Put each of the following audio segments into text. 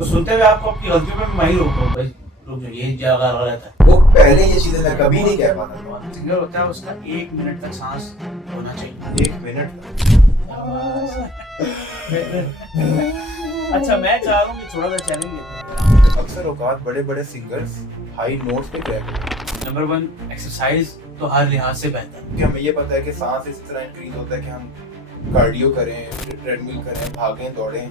तो सुनते हुए आपको अपनी गलतियों पे मैं ही रोक रहा हूँ भाई, रुक जाओ, ये जगह गलत है। वो पहले ये चीजें मैं कभी नहीं कह पाता। सिंगर होता है उसका 1 मिनट तक सांस होना चाहिए। 1 मिनट अच्छा, मैं चाह रहा हूँ कि थोड़ा सा चैलेंज लेते हैं। अक्सर औकात बड़े बड़े सिंगर्स हाई नोट्स पे क्रैक होते हैं। नंबर 1, एक्सरसाइज तो हर लिहाज से बेहतर है। क्योंकि हमें ये पता है कि सांस इस तरह इंक्रीज होता है कि हम कार्डियो करें, ट्रेडमिल करें, भागें, दौड़ें।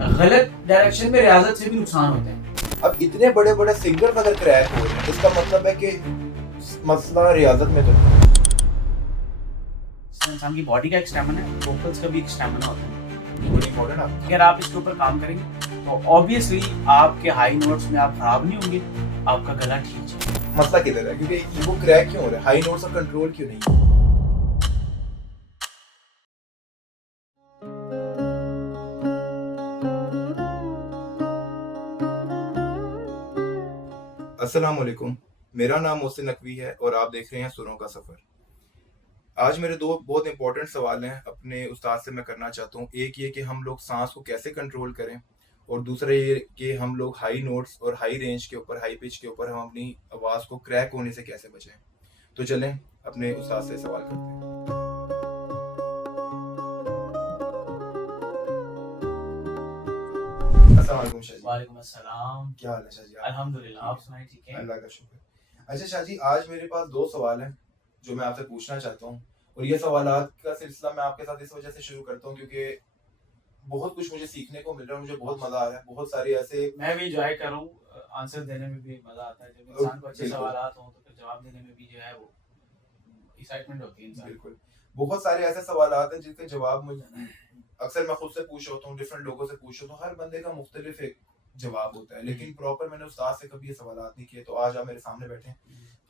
गलत डायरेक्शन में रियाजत से भी नुकसान होते हैं। अब इतने बड़े बड़े सिंगर्स अगर क्रैक हो रहे हैं, इसका मतलब है कि मसला रियाजत में तो नहीं। इंसान की बॉडी का एक स्टैमिना है, वोकल्स का भी एक स्टैमिना होता है। बड़ी इंपॉर्टेंट है। अगर आप इसके ऊपर काम करेंगे तो ऑब्वियसली आपके हाई नोट्स में आप खराब नहीं होंगे, आपका गला ठीक है। मसला किधर है? क्योंकि वो क्रैक क्यों हो रहा है? हाई नोट्स का कंट्रोल क्यों नहीं? अस्सलाम वालेकुम, मेरा नाम मोहसिन नकवी है और आप देख रहे हैं सुरों का सफ़र। आज मेरे दो बहुत इंपॉर्टेंट सवाल हैं अपने उस्ताद से मैं करना चाहता हूँ। एक ये कि हम लोग सांस को कैसे कंट्रोल करें, और दूसरा ये कि हम लोग हाई नोट्स और हाई रेंज के ऊपर, हाई पिच के ऊपर हम अपनी आवाज़ को क्रैक होने से कैसे बचें। तो चलें अपने उस्ताद से सवाल करते हैं। अस्सलाम वालेकुम शाह जी। वालेकुम अस्सलाम। क्या हाल है शाह जी? अल्हम्दुलिल्लाह, आप सुनाइए, ठीक है? अल्लाह का शुक्र। अच्छा शाह जी, आज मेरे पास दो सवाल हैं जो मैं आपसे पूछना चाहता हूँ, और ये सवालात का सिलसिला मैं आपके साथ इस वजह से शुरू करता हूँ क्योंकि बहुत कुछ मुझे सीखने को मिल रहा है, मुझे बहुत मजा आ रहा है। बहुत सारे ऐसे मैं भी एंजॉय कर रहा हूँ, आंसर देने में भी मजा आता है। जब इंसान को अच्छे बिल्कुल। सवालात हों तो फिर जवाब देने में भी जो है वो एक्साइटमेंट होती है इंसान। बिल्कुल, बहुत सारे ऐसे सवालात हैं जिसके जवाब मुझे अक्सर मैं खुद से पूछ होता हूँ, डिफरेंट लोगों से पूछ होता हूँ, हर बंदे का मुख्तलिफ एक जवाब होता है, लेकिन प्रॉपर मैंने उस्ताद से कभी ये सवालात नहीं किए। तो आज आप मेरे सामने बैठे हैं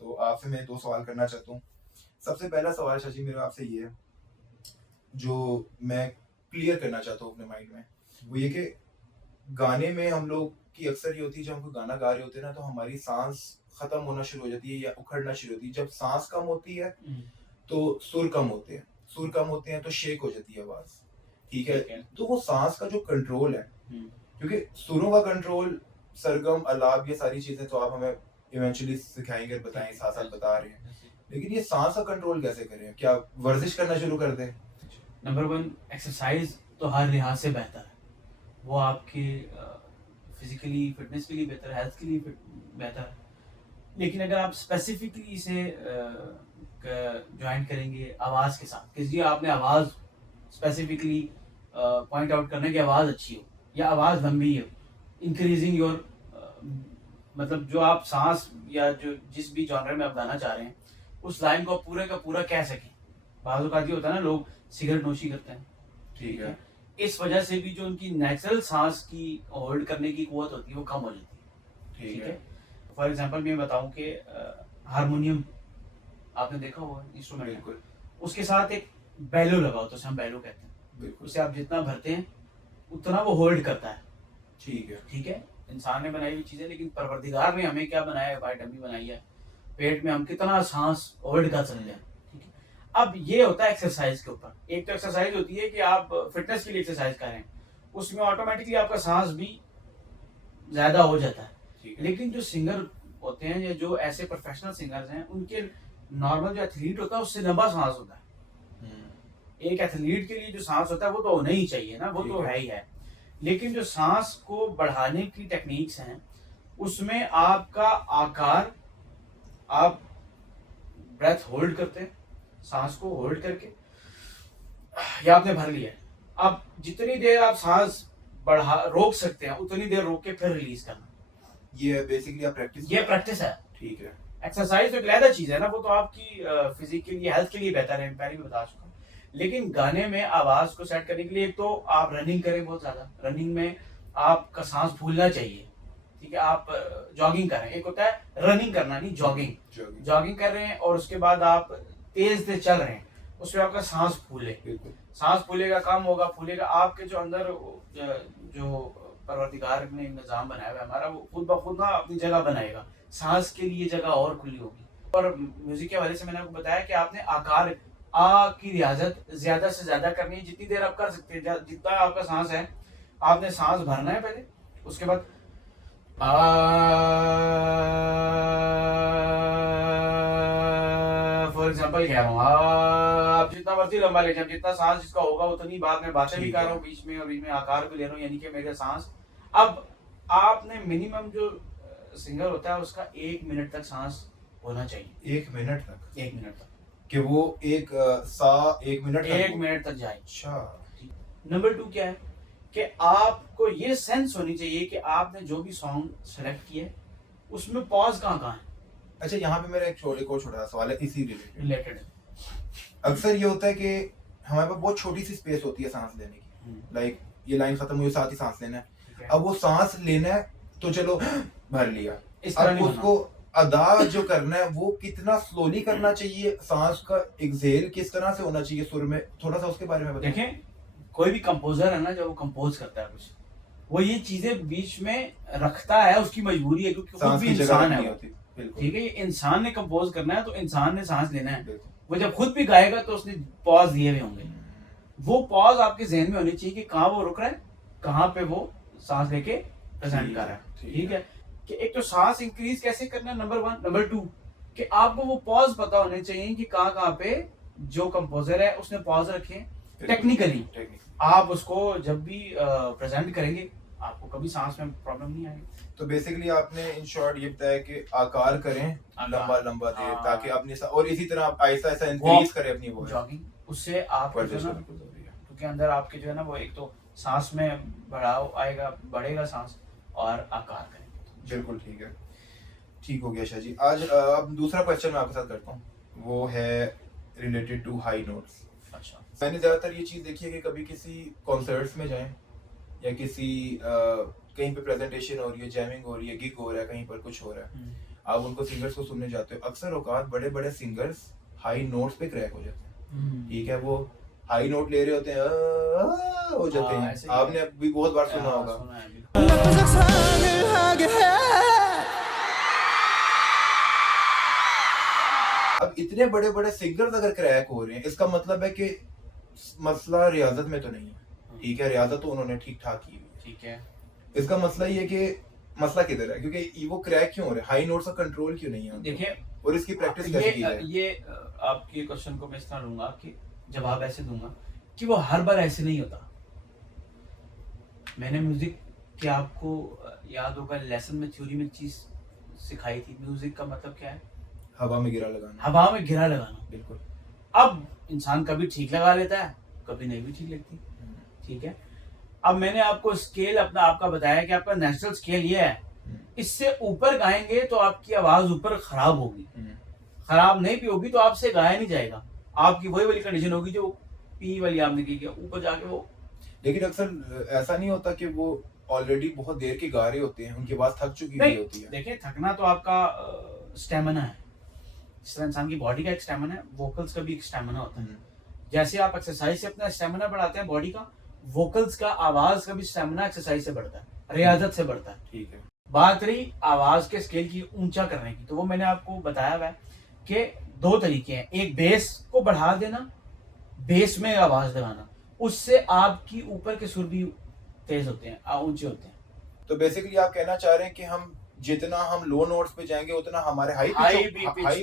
तो आपसे मैं दो सवाल करना चाहता हूँ। सबसे पहला सवाल शाह जी मेरा आपसे ये है, जो मैं क्लियर करना चाहता हूँ अपने माइंड में, वो ये कि गाने में हम लोग की अक्सर ये होती है, जब हम कोई गाना गा रहे होते हैं ना, तो हमारी सांस खत्म होना शुरू हो जाती है या उखड़ना शुरू होती है। जब सांस कम होती है तो सुर कम होते हैं, सुर कम होते हैं तो शेक हो जाती है आवाज। ठीक है? तो वो सांस का जो कंट्रोल है, क्योंकि सुरों का कंट्रोल, सरगम, अलाप, ये सारी चीजें तो आप हमें इवेंचुअली सिखाएंगे, बताएं, साथ साथ बता रहे हैं, लेकिन ये सांस का कंट्रोल कैसे करें? क्या वर्जिश करना शुरू कर दें? नंबर 1, एक्सरसाइज तो हर लिहाज से बेहतर है। वो आपकी फिजिकली फिटनेस के लिए बेहतर है, हेल्थ के लिए बेहतर है। लेकिन अगर आप स्पेसिफिकली इसे ज्वाइन करेंगे आवाज़ के साथ, किसी आपने आवाज़ स्पेसिफिकली पॉइंट आउट करना है कि आवाज़ अच्छी हो या आवाज़ लंबी हो, इंक्रीजिंग योर, मतलब जो आप सांस या जो जिस भी जॉनर में आप गाना चाह रहे हैं उस लाइन को आप पूरे का पूरा कह सकें। बाज़ औक़ात ये होता है ना, लोग सिगरेट नोशी करते हैं, ठीक है। इस वजह से भी जो उनकी नेचुरल सांस की होल्ड करने की कुव्वत होती है वो कम हो जाती है। ठीक है। फॉर एग्जांपल मैं बताऊं कि हारमोनियम आपने देखा होगा, इंस्ट्रूमेंट, बिल्कुल उसके साथ एक बैलो लगा होता है, उसे हम बैलो कहते हैं। बिल्कुल। उसे आप जितना भरते हैं उतना वो होल्ड करता है। ठीक है। ठीक है, इंसान ने बनाई हुई चीज़ें, लेकिन परवरदिगार ने हमें क्या बनाया है? भाई डमी बनाई है, पेट में हम कितना सांस होल्ड कर सकते हैं। ठीक है, अब ये होता है एक्सरसाइज के ऊपर। एक तो एक्सरसाइज होती है कि आप फिटनेस के लिए एक्सरसाइज कर रहे हैं, उसमें ऑटोमेटिकली आपका सांस भी ज़्यादा हो जाता है। ठीक है। लेकिन जो सिंगर होते हैं या जो ऐसे प्रोफेशनल सिंगर्स हैं, उनके नॉर्मल जो एथलीट होता है उससे लंबा सांस होता है। एक एथलीट के लिए जो सांस होता है वो तो होना ही चाहिए ना, वो तो है ही है। लेकिन जो सांस को बढ़ाने की टेक्निक्स हैं उसमें आपका आकार, आप ब्रेथ होल्ड करते हैं, सांस को होल्ड करके, या आपने भर लिया है, अब जितनी देर आप सांस बढ़ा रोक सकते हैं उतनी देर रोक के फिर रिलीज करना। ये बेसिकली आप प्रैक्टिस, ये प्रैक्टिस है। ठीक है। एक्सरसाइज तो एक अलग चीज है ना, वो तो आपकी फिजिक के लिए, हेल्थ के लिए बेहतर है, पहले भी बता चुका हूँ। लेकिन गाने में आवाज को सेट करने के लिए एक तो आप रनिंग करें बहुत ज्यादा, रनिंग में आपका सांस फूलना चाहिए। ठीक है, आप जॉगिंग करें, एक होता है रनिंग करना, नहीं जॉगिंग। जॉगिंग कर रहे हैं और उसके बाद आप तेज तेज चल रहे हैं, उसमें आपका सांस फूले, सांस फूलेगा, कम होगा, फूलेगा, आपके जो अंदर जो परवरदिगार ने निज़ाम बनाया हुआ है हमारा, वो खुद ब खुद ना अपनी जगह बनाएगा, सांस के लिए जगह और खुली होगी। और म्यूजिक के हवाले से मैंने आपको बताया कि आपने आकार आ की रियाजत ज्यादा से ज्यादा करनी है, जितनी देर आप कर सकते हैं, जितना आपका सांस है आपने सांस भरना है पहले, उसके बाद फॉर एग्जाम्पल कह रहा हूँ आप जितना मर्जी लंबा ले जाए, जितना सांस जिसका होगा उतनी बात मैं बातें भी ठीक कर है। रहा हूँ बीच में, और बीच में आकार भी ले रहा हूँ, यानी कि मेरे सांस। अब आपने मिनिमम जो सिंगर होता है उसका 1 मिनट तक सांस होना चाहिए। 1 मिनट तक 1 मिनट तक, कि वो एक सा 1 मिनट तक 1 मिनट तक जाए। अच्छा नंबर 2 क्या है कि आपको ये सेंस होनी चाहिए कि आपने जो भी सॉन्ग सेलेक्ट किया है उसमें पॉज कहाँ कहाँ है, अच्छा। यहाँ पे मेरा एक और छोटा सा सवाल है इसी रिलेटेड। रिलेटेड। अक्सर ये होता है कि हमारे पास बहुत छोटी सी स्पेस होती है सांस लेने की, लाइक ये लाइन खत्म हुई साथ ही सांस लेना है। ठीक है, अब वो सांस लेना है तो चलो भर लिया, इस तरह अब नहीं उसको अदा जो करना है वो कितना स्लोली करना चाहिए, सांस का एक्सहेल किस तरह से होना चाहिए सुर में, थोड़ा सा उसके बारे में बताएं। देखें कोई भी कंपोजर है ना, जब वो कंपोज करता है कुछ, वो ये चीजें बीच में रखता है, उसकी मजबूरी है, क्योंकि खुद सांस भी की जगह इंसान नहीं है। होती, बिल्कुल ठीक है, ये इंसान ने कंपोज करना है तो इंसान ने सांस लेना है। बिल्कुल। वो जब खुद भी गाएगा तो उसने पॉज दिए हुए होंगे। वो पॉज आपके जहन में होनी चाहिए कि कहाँ वो रुक रहा है, कहाँ पे वो सांस लेके प्रेजेंट कर रहा है। ठीक है, कि एक तो सांस इंक्रीज कैसे करना है, नंबर 1। नंबर 2 कि आपको वो पॉज पता होने चाहिए कि कहाँ कहाँ पे जो कंपोजर है उसने पॉज रखे। टेक्निकली आप उसको जब भी प्रेजेंट करेंगे आपको कभी सांस में प्रॉब्लम नहीं आएगी। तो बेसिकली आपने इन शॉर्ट ये बताया कि आकार करें लंबा लंबा दे, हाँ। ताकि अपनी और इसी तरह आप ऐसा ऐसा इंक्रीज करें अपनी वॉइस। जॉगिंग, उससे आप जो है ना, क्योंकि अंदर आपके जो है ना वो एक तो सांस में बढ़ाव आएगा, बढ़ेगा सांस, और आकार करेंगे। बिल्कुल ठीक है, ठीक हो गया शाह जी। आज अब दूसरा क्वेश्चन मैं आपके साथ करता हूँ, वो है रिलेटेड टू हाई नोट्स। अच्छा, मैंने ज़्यादातर ये चीज़ देखी है कि कभी किसी कॉन्सर्ट्स में जाएं या किसी कहीं पे प्रेजेंटेशन हो रही है, जैमिंग हो रही है, गिग हो रहा है, कहीं पर कुछ हो रहा है, आप उनको सिंगर्स को सुनने जाते हो, अक्सर औकात बड़े बड़े सिंगर्स हाई नोट्स पे क्रैक हो जाते हैं। ठीक है, वो हाई नोट ले रहे होते हैं, हो जाते हैं, ऐसे ही आपने भी बहुत बार सुना होगा। सुना है, बिल्कुल। अब इतने बड़े बड़े सिंगर्स अगर क्रैक हो रहे हैं, इसका मतलब है कि मसला रियाजत में तो नहीं है। ठीक है, रियाजत तो उन्होंने ठीक ठाक की हुई है। ठीक है, इसका मसला ये है कि मसला किधर है, क्योंकि वो क्रैक क्यों हो रहे हैं, हाई नोट्स का कंट्रोल क्यों नहीं है, देखिए और इसकी प्रैक्टिस कैसे की जाए। ये आपके क्वेश्चन को मैं इस तरह लूंगा कि जवाब ऐसे दूंगा कि वो हर बार ऐसे नहीं होता। मैंने म्यूजिक के आपको याद होगा लेसन में, थ्योरी में चीज सिखाई थी, म्यूजिक का मतलब क्या है, हवा में गिरा लगाना। हवा में गिरा लगाना। बिल्कुल। अब इंसान कभी ठीक लगा लेता है, कभी नहीं भी ठीक लगती। ठीक है, अब मैंने आपको स्केल अपना आपका बताया कि आपका नेचुरल स्केल ये है, इससे ऊपर गाएंगे तो आपकी आवाज ऊपर खराब होगी, खराब नहीं भी होगी तो आपसे गाया नहीं जाएगा, आपकी वही वाली कंडीशन होगी जो पी वाली आपने की, ऊपर जाके वो। लेकिन अक्सर ऐसा नहीं होता कि वो ऑलरेडी बहुत देर के गा रहे होते हैं, उनकी आवाज थक चुकी हुई होती है। देखिए, थकना तो आपका स्टेमिना है, जिस तरह इंसान की बॉडी का एक स्टेमिना है, वोकल्स का भी एक स्टेमिना होता है। जैसे आप एक्सरसाइज से अपना स्टेमिना बढ़ाते हैं बॉडी का, वोकल्स का, आवाज का भी स्टेमिना एक्सरसाइज से बढ़ता है, रियाजत से बढ़ता है। ठीक है, बात रही आवाज के स्केल की ऊंचा करने की, तो वो मैंने आपको बताया हुआ है कि 2 तरीके हैं, एक बेस को बढ़ा देना, बेस में आवाज लगाना, उससे आपकी ऊपर के सुर भी तेज होते हैं, ऊंचे होते हैं। तो बेसिकली आप कहना चाह रहे हैं कि हम जितना हम लो नोट्स पे जाएंगे उतना हमारे हाई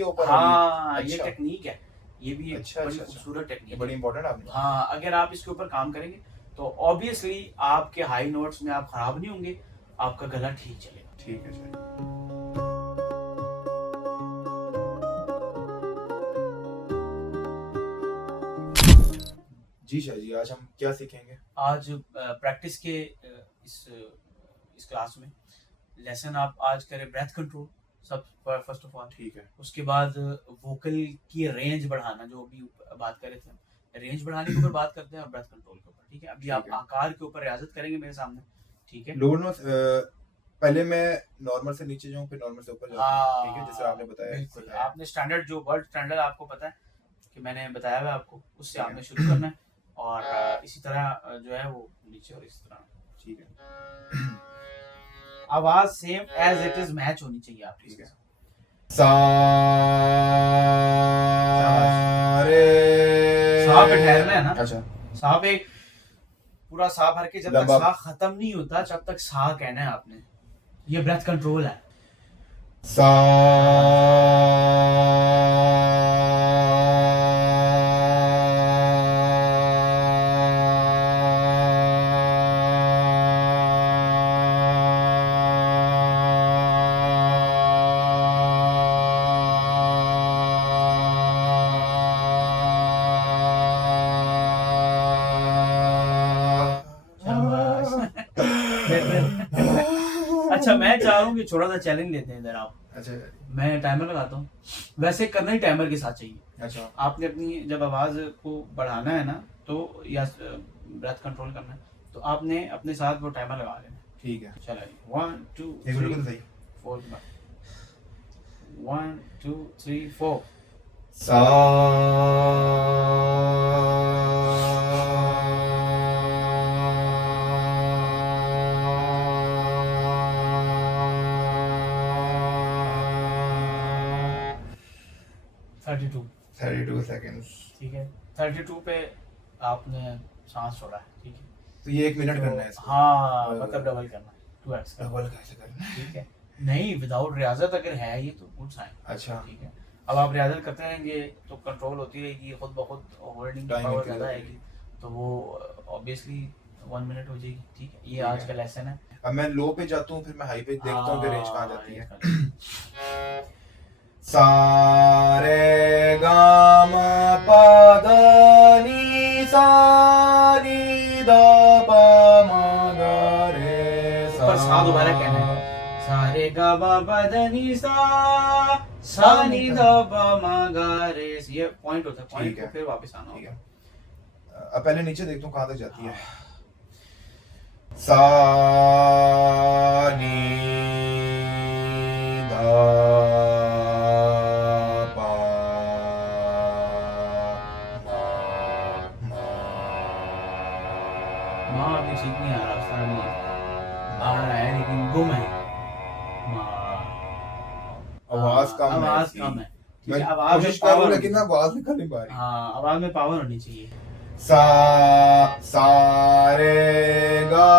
ऊपर। हाँ, ये टेक्निक है, ये भी एक बड़ी खूबसूरत टेक्निक है, बड़ी इंपॉर्टेंट आपने। हाँ, अगर आप इसके ऊपर काम करेंगे तो ऑब्वियसली आपके हाई नोट्स में आप खराब नहीं होंगे, आपका गला ठीक चलेगा। ठीक है सर। जी शाह जी, आज हम क्या सीखेंगे? आज प्रैक्टिस के इस क्लास में लेसन आप आज करें ब्रेथ कंट्रोल, सब फर्स्ट ऑफ ऑल। ठीक है, उसके बाद वोकल की रेंज बढ़ाना, जो अभी बात कर रहे थे, रेंज बढ़ाने के ऊपर बात करते हैं, और ब्रेथ कंट्रोल के ऊपर। ठीक है, अभी आप आकार के ऊपर रियाजत करेंगे मेरे सामने। ठीक है, लोअर नोट्स पहले मैं नॉर्मल से नीचे जाऊं, फिर नॉर्मल से ऊपर जाऊं। ठीक है, जैसे आपने बताया। बिल्कुल, आपने स्टैंडर्ड, जो वर्ल्ड स्टैंडर्ड आपको पता है कि मैंने बताया हुआ आपको, उससे आपने शुरू करना है, और इसी तरह जो है वो नीचे, और इस तरह। ठीक है, आवाज same as it is match होनी चाहिए आप। ठीक है, सा रे। सा पे ठहरना है ना। अच्छा, सा पे पूरा साह भर के जब तक लंबा। साह खत्म नहीं होता जब तक साह कहना है आपने। ये ब्रेथ कंट्रोल है। सा शाबाश। अच्छा मैं चाह रहा हूँ कि छोटा सा चैलेंज लेते हैं जरा आप। अच्छा मैं टाइमर लगाता हूँ, वैसे करना ही टाइमर के साथ चाहिए। अच्छा आपने अपनी जब आवाज को बढ़ाना है ना तो या ब्रेथ कंट्रोल करना है तो आपने अपने साथ वो टाइमर लगा लेना। ठीक है। चलिए 1 2 एक मिनट 3 सही। 4 1 2 3 4 सा थर्टी टू 32 सेकंड्स। ठीक है 32 पे आपने सांस छोड़ा है। ठीक है तो ये 1 मिनट तो करना है इसको। हाँ मतलब डबल करना है 2x डबल कैसे करना है? ठीक है नहीं विदाउट रियाजत अगर है ये तो गुड साइन। अच्छा ठीक है अब आप रियाजत करते रहेंगे तो कंट्रोल होती रहेगी खुद ब खुद होल्डिंग की Time पावर increase ज़्यादा होती आएगी तो वो ऑब्वियसली 1 मिनट हो जाएगी। ठीक है ये ठीक आज है। का लेसन है। अब मैं लो पे जाता हूँ फिर मैं हाई पे देखता हूँ कि रेंज कहाँ जाती है। है। सा रे गा मा पा धा नी सा नी धा पा मा गा रे सा। ऊपर सा दोबारा कहना है सारे गा बा पा धा नी सा नी धा पा मा गा रे। ये पॉइंट होता है पॉइंट ठीक है। को फिर वापस आना ठीक होगा। है। अब पहले नीचे देखता हूँ कहाँ तक जाती है। सा नी धा पा मा माँ अभी ठीक नहीं आ रहा उसका नहीं है आ रहा है लेकिन गुम है माँ। आवाज कम है आवाज इसकी। कम है। ठीक मैं है आवाज कोशिश में कर रहा हूँ power लेकिन ना आवाज निकल नहीं पा रही। हाँ आवाज में पावर होनी चाहिए। सा रे गा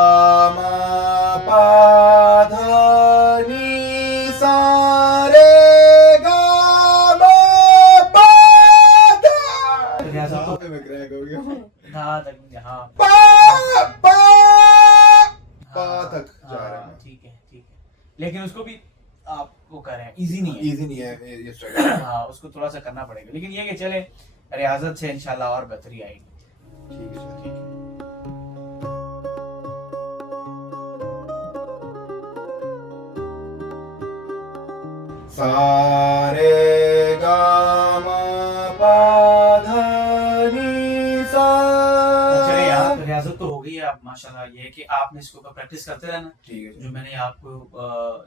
मा पा धा नी सा रे गा मा पा धा। रियाजत तो- पे मैं क्रैक हो गया। धा तक हाँ पा तक जा रहा है। हाँ, ठीक है लेकिन उसको भी आप वो कर रहे हैं इजी नहीं है। इजी नहीं है ये स्ट्रगल। हाँ उसको थोड़ा सा करना पड़ेगा लेकिन ये कि चले रियाजत से इंशाल्लाह और बेहतरी आएगी। ठीक है ठीक है सा रे गा मा पा धा नी सा। चलिए यार रियाजत तो हो गई है आप माशाल्लाह। ये है कि आपने इसके ऊपर प्रैक्टिस करते रहना। ठीक है जो मैंने आपको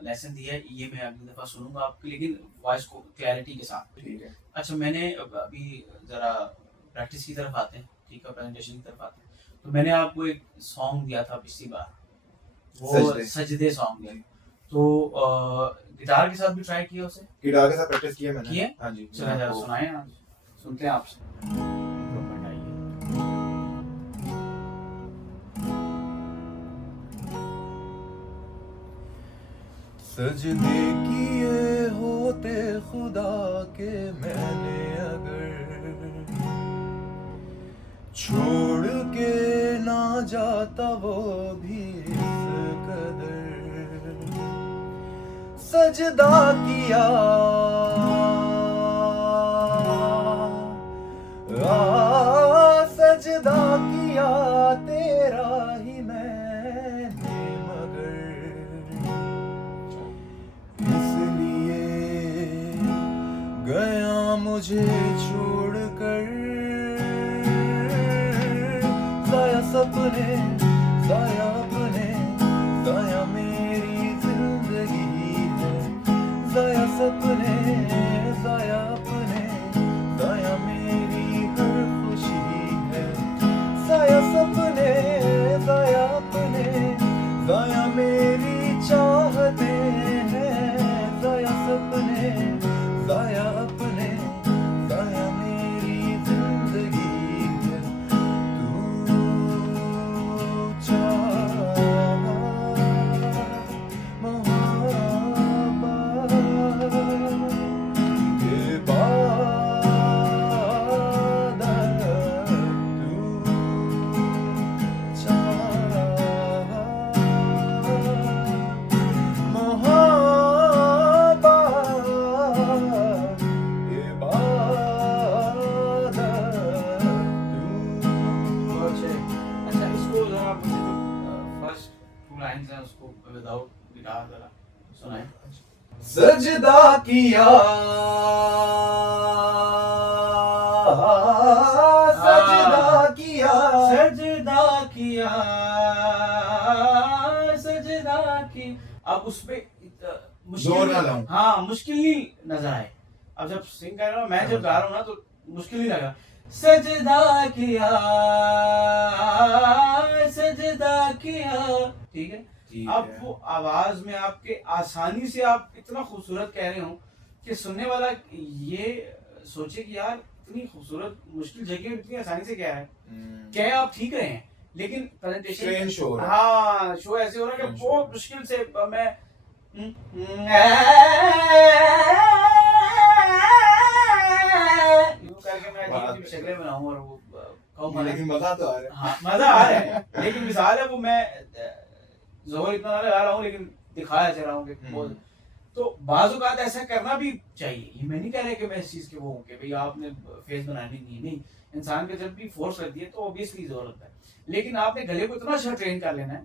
लेसन दिया है ये मैं अगली दफा सुनूंगा आपकी लेकिन वॉइस को क्लैरिटी के साथ। ठीक है। अच्छा मैंने अभी जरा प्रैक्टिस की तरफ आते हैं। ठीक है प्रेजेंटेशन की तरफ आते हैं तो मैंने आपको एक सॉन्ग दिया था पिछली बार वो सजदे सॉन्ग दिया तो गिटार के साथ भी ट्राई किया उसे गिटार के साथ प्रैक्टिस किया मैंने। किया? हाँ जी। चलिए जरा सुनाए आप सुनते हैं आपसे। सजदे किए होते खुदा के मैंने अगर छोड़ के ना जाता वो भी इस कदर सजदा किया सजदा किया तेरा ही मैंने मगर इसलिए गया मुझे छोड़कर साया सपने साया अपने साया मेरी जिंदगी है साया सपने साया अपने साया मेरी हर खुशी है साया सपने साया अपने साया मेरी चाहते हैं साया सपने साया अपने साया मेरी जिंदगी है तू गिटार वाला सुनाए। सजदा किया सजदा किया सजदा किया सजदा की। अब उसपे जोर ना लाऊं। हाँ मुश्किल नहीं नजर आए। अब जब सिंग कर रहा हूँ, मैं जब गा रहा हूँ ना तो मुश्किल नहीं लगा। सजदा किया सजदा किया, ठीक है। अब वो आवाज में आपके आसानी से आप इतना खूबसूरत कह रहे हो कि सुनने वाला ये सोचे कि यार इतनी खूबसूरत मुश्किल जगह इतनी आसानी से क्या है, क्या आप ठीक रहे हैं, लेकिन प्रेजेंटेशन शो हो रहा है। हाँ शो ऐसे हो रहा है कि बहुत मुश्किल से मैं यूं करके मैं अजीब शक्लें बनाऊं और वो कहूं लेकिन मजा तो आ रहा है। हाँ मजा आ रहा है, लेकिन मिसाल है वो मैं जोर इतना ना लगा रहा हूँ लेकिन दिखाया चल रहा हूँ कि बहुत। तो बाज़ औक़ात ऐसा करना भी चाहिए। ये मैं नहीं कह रहा कि मैं इस चीज़ के वो हूँ कि भाई आपने फेस बनानी नहीं, इंसान के जब भी फोर्स करती है तो ऑब्वियसली जोर लगता है, लेकिन आपने गले को इतना अच्छा ट्रेन कर लेना है,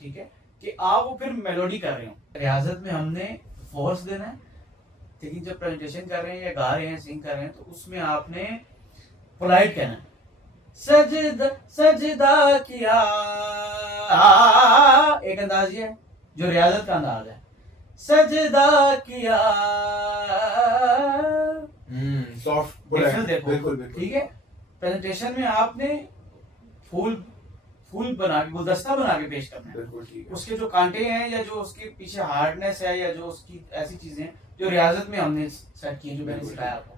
ठीक है, कि आप वो फिर मेलोडी कर रहे हो। रियाजत में हमने फोर्स देना है, लेकिन जब प्रेजेंटेशन कर रहे हैं या गा रहे हैं सिंग कर रहे हैं तो उसमें आपने पोलाइट कहना है। सजदा सजदा किया, एक अंदाज ये है जो रियाजत का अंदाज है। सजदा किया सॉफ्ट डिफरेंस देखो, बिल्कुल बिल्कुल ठीक है। प्रेजेंटेशन में आपने फूल फूल बना के गुलदस्ता बना के पेश करना है। बिल्कुल ठीक है। उसके जो कांटे हैं या जो उसके पीछे हार्डनेस है या जो उसकी ऐसी चीजें हैं जो रियाजत में हमने सेट की, जो मैंने सिखाया आपको,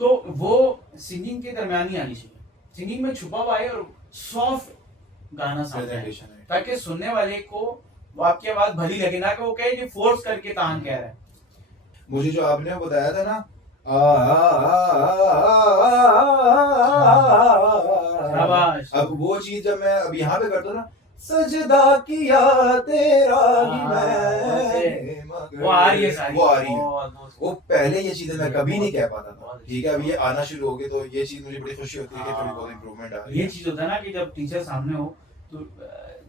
तो वो सिंगिंग के दरमियान ही आनी चाहिए। सिंगिंग में छुपा हुआ है और सॉफ्ट गाना सामने आए, ताकि सुनने वाले को वो आपकी आवाज भली लगे, ना कि वो कहे कि फोर्स करके तान कह रहा है। मुझे जो आपने बताया था ना शाबाश। अब वो चीज जब मैं अब यहाँ पे करता हूँ ना, सजदा किया तेरा ही मैं, वो आ रही है सारी, वो आ रही है। बहुत वो पहले ये चीजें मैं कभी नहीं कह पाता था, बहुत ठीक है। अब ये आना शुरू हो गए तो ये चीज मुझे बड़ी खुशी होती है कि थोड़ी बहुत इम्प्रूवमेंट आ रही ये है। चीज होता है ना कि जब टीचर सामने हो तो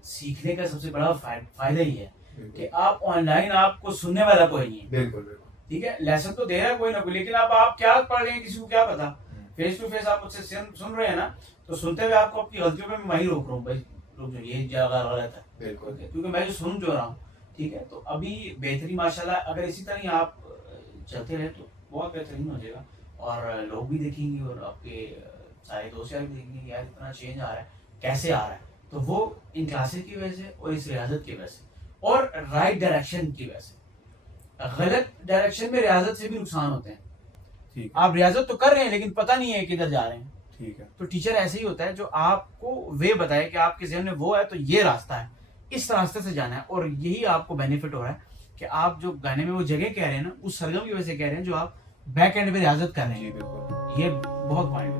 सीखने का सबसे बड़ा फायदा ही है कि आप ऑनलाइन आपको सुनने वाला कोई नहीं है, बिल्कुल बिल्कुल ठीक है। लेसन तो दे रहा है कोई ना कोई, लेकिन अब आप क्या पढ़ रहे हैं किसी को क्या पता। फेस टू फेस आप मुझसे सुन रहे हैं ना, तो सुनते हुए आपको अपनी गलतियों पे मैं वही रोक रहा हूँ, भाई रुक जाओ ये जगह गलत है, बिल्कुल। क्योंकि मैं जो सुन जो रहा हूँ, ठीक है। तो अभी बेहतरीन माशाल्लाह, अगर इसी तरह ही आप चलते रहे तो बहुत बेहतरीन हो जाएगा, और लोग भी देखेंगे और आपके सारे दोस्त यार भी देखेंगे यार इतना चेंज आ रहा है, कैसे आ रहा है। तो वो इन क्लासेस की वजह से और इस रियाजत की वजह से और राइट डायरेक्शन की वजह से। गलत डायरेक्शन में रियाजत से भी नुकसान होते हैं। ठीक आप रियाजत तो कर रहे हैं लेकिन पता नहीं है किधर जा रहे हैं। ठीक है। तो टीचर ऐसे ही होता है जो आपको वे बताए कि आपके ज़हन में वो है तो ये रास्ता है, इस रास्ते से जाना है, और यही आपको बेनिफिट हो रहा है कि आप जो गाने में वो जगह कह रहे हैं ना, उस सरगम की वजह से कह रहे हैं जो आप बैक एंड पे रियाजत कर रहे हैं। जी बिल्कुल। ये बहुत पॉइंट